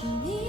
주님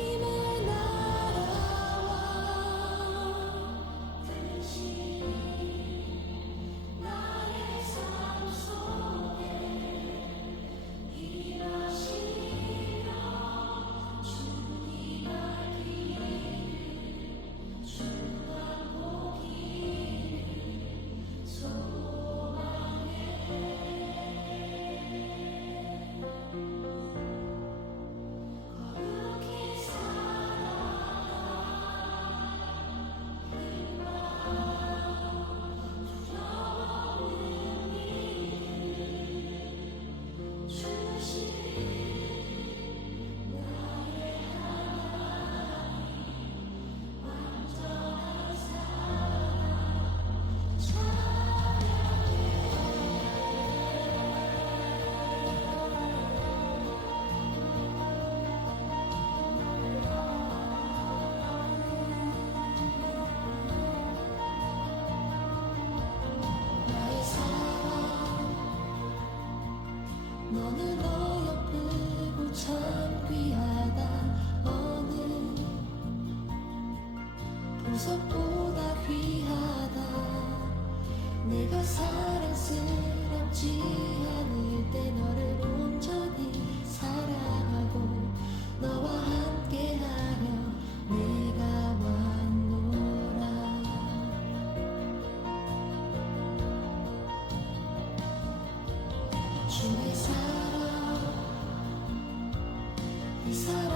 이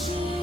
시간